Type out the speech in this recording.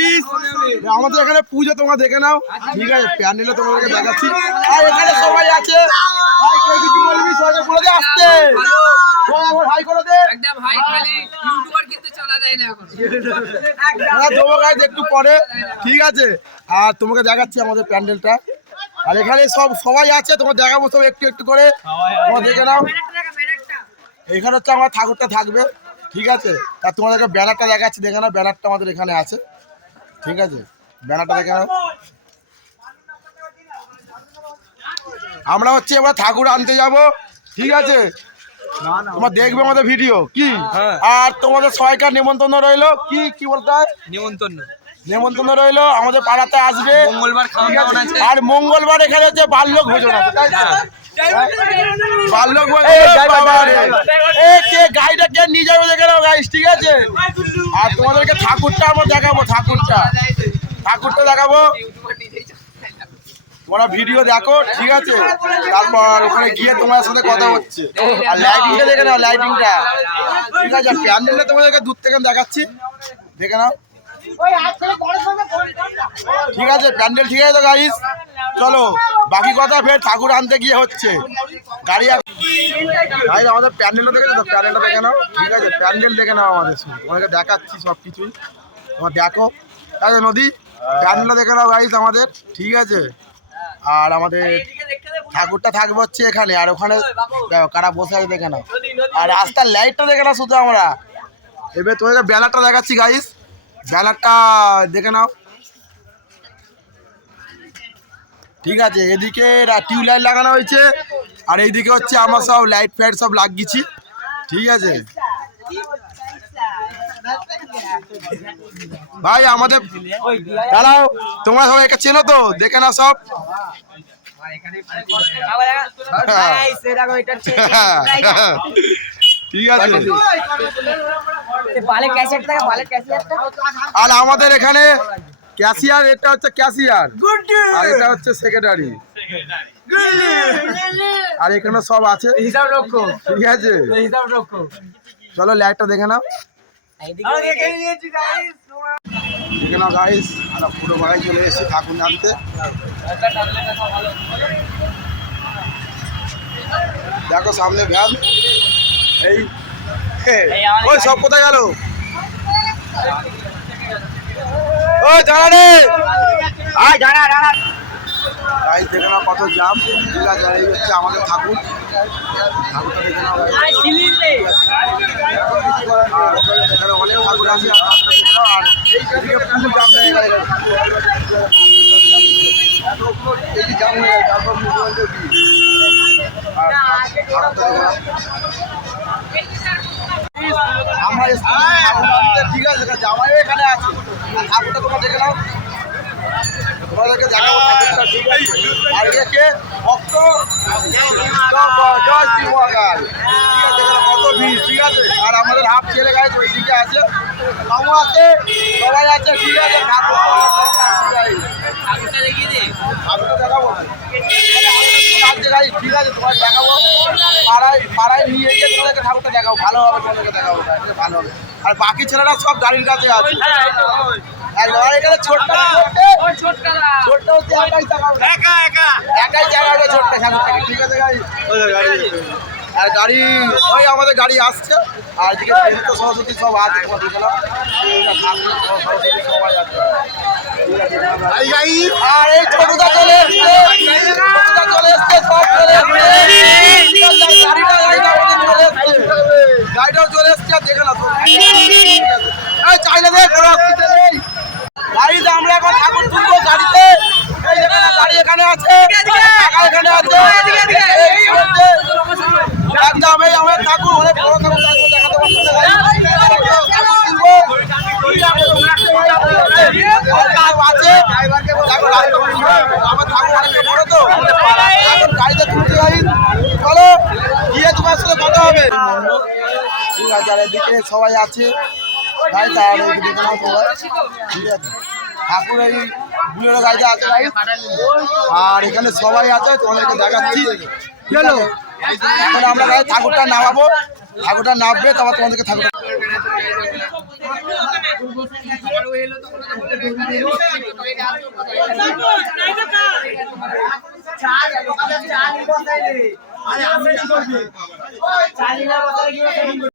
Guys আমাদের এখানে পুজো তোমরা দেখে নাও, ঠিক আছে? প্যান্ডেলে তোমাদেরকে দেখাচ্ছি। আর এখানে সবাই আছে, ভাই কেউ কিছু বলবি সবাইকে বলে দে আসতে। হাই করে দে একদম হাই, খালি ইউটিউবার কিন্তু চলা যায় না এখন। দেবো গাইস একটু পরে, ঠিক আছে? আর তোমাকে দেখাচ্ছি আমাদের প্যান্ডেলটা। আর এখানে সবাই আছে, তোমার দেখাবো সব একটু একটু করে, তোমরা দেখে নাও। এখানে হচ্ছে আমার ঠাকুরটা থাকবে, ঠিক আছে? আর তোমাদেরকে ব্যানারটা দেখাচ্ছি, দেখে নাও। ব্যানারটা আমাদের এখানে আছে, ঠিক আছে? ব্যানারটা দেখে নাও। আমরা হচ্ছে এবার ঠাকুর আনতে যাব, ঠিক আছে? তোমার দেখবে আমাদের ভিডিও কি, আর তোমাদের সবাইকার নেমন্তন্ন রইলো। কি কি বলতে হয়? নেমন্তন্ন রইলো, আমাদের পাড়াতে আসবে মঙ্গলবার, আর মঙ্গলবার এখানে হচ্ছে বাল্যক ভোজন আছে, তাই তো? বাল্যক গাড়িটা কে নিয়ে যাবে দেখে নাও গাইস, ঠিক আছে? আর তোমাদেরকে ঠাকুরটা আমরা দেখাবো, ঠাকুরটা দেখাবো। তোমরা ভিডিও দেখো, ঠিক আছে? তারপর ওখানে গিয়ে তোমার সাথে কথা হচ্ছে। আর লাইটিংটা দেখে নাও, লাইটিংটা, ঠিক আছে? প্যান্ডেলটা তোমাদেরকে দূর থেকে দেখাচ্ছি, দেখে নাও, ঠিক আছে? প্যান্ডেল ঠিক আছে তো গাইস? চলো বাকি কথা ফের ঠাকুর আনতে গিয়ে হচ্ছে। গাড়ি গাইস আমাদের প্যান্ডেলটা দেখে তো, প্যান্ডেলটা দেখে নাও, ঠিক আছে? প্যান্ডেল দেখে নাও আমাদের, তোমাকে দেখাচ্ছি সব কিছুই, তোমার দেখো, ঠিক আছে? নদী প্যান্ডেলটা দেখে নাও গাইস আমাদের, ঠিক আছে? আর আমাদের ঠাকুরটা থাকবে হচ্ছে এখানে, আর ওখানে কারা বসে আছে দেখে নাও। আর রাস্তার লাইটটা দেখে নাও শুধু আমরা। এবার তোমাদের ব্যানারটা দেখাচ্ছি গাইস, ব্যানারটা দেখে নাও, ঠিক আছে? এদিকে টিউব লাইট লাগানো হয়েছে, আর এইদিকে হচ্ছে আমরা সব লাইট ফাইট সব লাগিয়েছি, ঠিক আছে? ভাই আমাদের দাঁড়াও, তোমরা সবাই একে চেনো তো, দেখে না সব। ঠিক আছে, আর আমাদের এখানে ক্যাশিয়ার, এটা হচ্ছে ক্যাশিয়ার, আর এটা হচ্ছে সেক্রেটারি, আর এখানে সব আছে হিসাব রক্ষক, ঠিক আছে? চলো লাইটটা দেখে নাও, দেখে নাও গাইস। আমরা পুরো বাড়াই চলে এসেছি ঠাকুর আনতে। দেখো সামনে ভ্যান, এই ওই সব কোথায় গেল? ওই দাঁড়া রে, আয় দাঁড়া দাঁড়া গাইস, দেখে নাও কত জাম, ঠিক আছে? আর এই হচ্ছে আমাদের ঠাকুর, ঠাকুরটা দেখে নাও। এখানে অনেক ঠাকুর আছে, আর এইদিকে পুরো জাম হয়ে গেছে, জাম হয়ে গেছে। তারপর আমরা ঠিক আছে, জামাই এখানে আছে, ঠাকুরটা তোমরা দেখে নাও, তোমাদেরকে দেখাবো ঠাকুরটা, ঠিক আছে? আর একে ভক্ত জয় শ্রী মহাকাল, ঠিক আছে? কত ভিড়, ঠিক আছে? আর আমাদের হাফ ছেলে গাইছে ওইদিকে আছে, মামু আছে, সবাই আছে, ঠিক আছে? ঠাকুরটা দেখাবো, ঠিক আছে? তোমার দেখাবো, পাড়ায় নিয়ে গিয়ে তোমাদেরকে ঠাকুরটা দেখাবো, ভালো হবে, তোমাদেরকে দেখাবো, ভালো হবে। আর বাকি ছেলেরা সব গাড়ির কাছে আছে, এখানে ছোট্ট হচ্ছে একাই জায়গা হবে, ছোট্ট, ঠিক আছে গাড়ি? আর গাড়ি ওই আমাদের গাড়ি আসছে, আর এদিকে সরস্বতী সব আছে, তোমার দেখে নাও, সরস্বতী সবাই আছে। আর এই ছোটটা চলে এসছে, সব চলে এসছে, গাড়িটাও চলে এসছে, দেখে না চাইলে দেখ গাড়িতে। আমরা এখন ঠাকুর তুলবো গাড়িতে, গাড়ি এখানে আছে, এখানে আছে, একদম এই আমার ঠাকুর, অনেক বড় ঠাকুর দেখাতে পারছি না, আমার ঠাকুর অনেকটা বড় তো, গাড়িতে তুলতে গাড়ি। চলো গিয়ে তোমার সাথে কথা হবে, ঠিক আছে? আর এদিকে সবাই আছে গাড়িতে, আর এইদিকে দেখে নাও সবাই, ঠিক আছে? ঠাকুর এই বুলেরো গাড়িতে আছে গাইস, আর এখানে সবাই আছে, তোমাদেরকে দেখাচ্ছি। চলো এখন আমরা গাড়ি ঠাকুরটা নামাবো, ঠাকুরটা নামবে, তারপর তোমাদেরকে ঠাকুরটা ও এলো তখন ওরা বলে এখানে